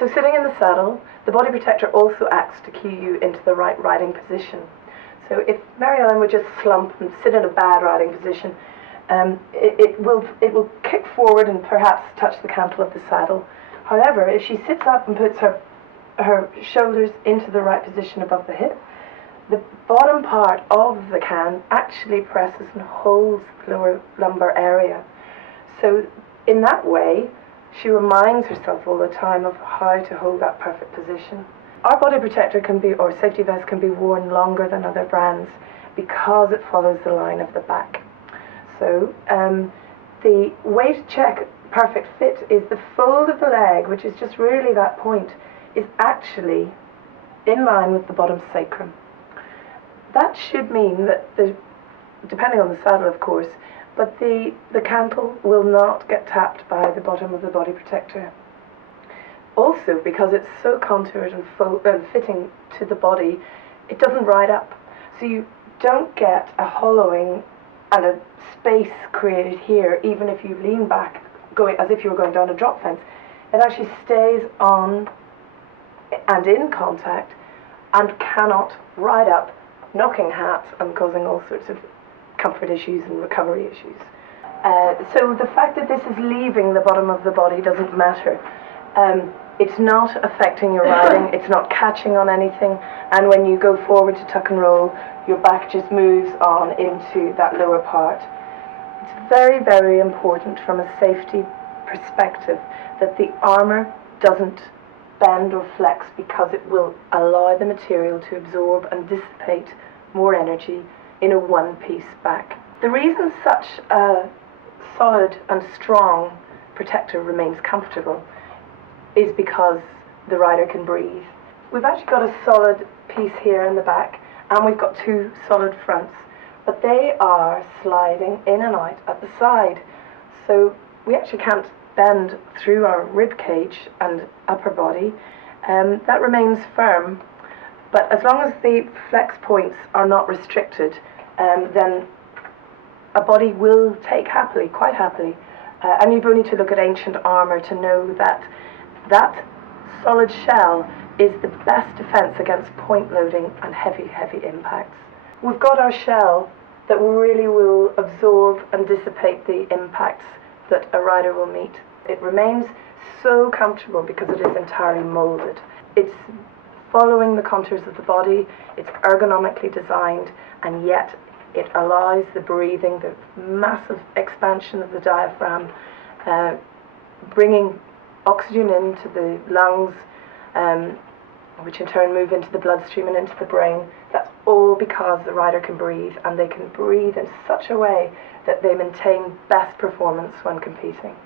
So sitting in the saddle, the body protector also acts to cue you into the right riding position. So if Mary Ellen would just slump and sit in a bad riding position, it will kick forward and perhaps touch the cantle of the saddle. However, if she sits up and puts her shoulders into the right position above the hip, the bottom part of the can actually presses and holds the lower lumbar area. So in that way, she reminds herself all the time of how to hold that perfect position. Our body protector can be, or safety vest can be worn longer than other brands because it follows the line of the back. So the way to check perfect fit is the fold of the leg, which is just really that point, is actually in line with the bottom sacrum. That should mean that, depending on the saddle of course, but the cantle will not get tapped by the bottom of the body protector. Also, because it's so contoured and fitting to the body, it doesn't ride up. So you don't get a hollowing and a space created here, even if you lean back, going as if you were going down a drop fence. It actually stays on and in contact and cannot ride up, knocking hats and causing all sorts of comfort issues and recovery issues. So the fact that this is leaving the bottom of the body doesn't matter. It's not affecting your riding, it's not catching on anything, and when you go forward to tuck and roll, your back just moves on into that lower part. It's very, very important from a safety perspective that the armour doesn't bend or flex, because it will allow the material to absorb and dissipate more energy in a one-piece back. The reason such a solid and strong protector remains comfortable is because the rider can breathe. We've actually got a solid piece here in the back, and we've got two solid fronts, but they are sliding in and out at the side. So we actually can't bend through our rib cage and upper body. That remains firm, but as long as the flex points are not restricted, then a body will take happily, quite happily. And you've only to look at ancient armour to know that that solid shell is the best defence against point loading and heavy, heavy impacts. We've got our shell that really will absorb and dissipate the impacts that a rider will meet. It remains so comfortable because it is entirely moulded. It's following the contours of the body, it's ergonomically designed, and yet it allows the breathing, the massive expansion of the diaphragm, bringing oxygen into the lungs, which in turn move into the bloodstream and into the brain. That's all because the rider can breathe, and they can breathe in such a way that they maintain best performance when competing.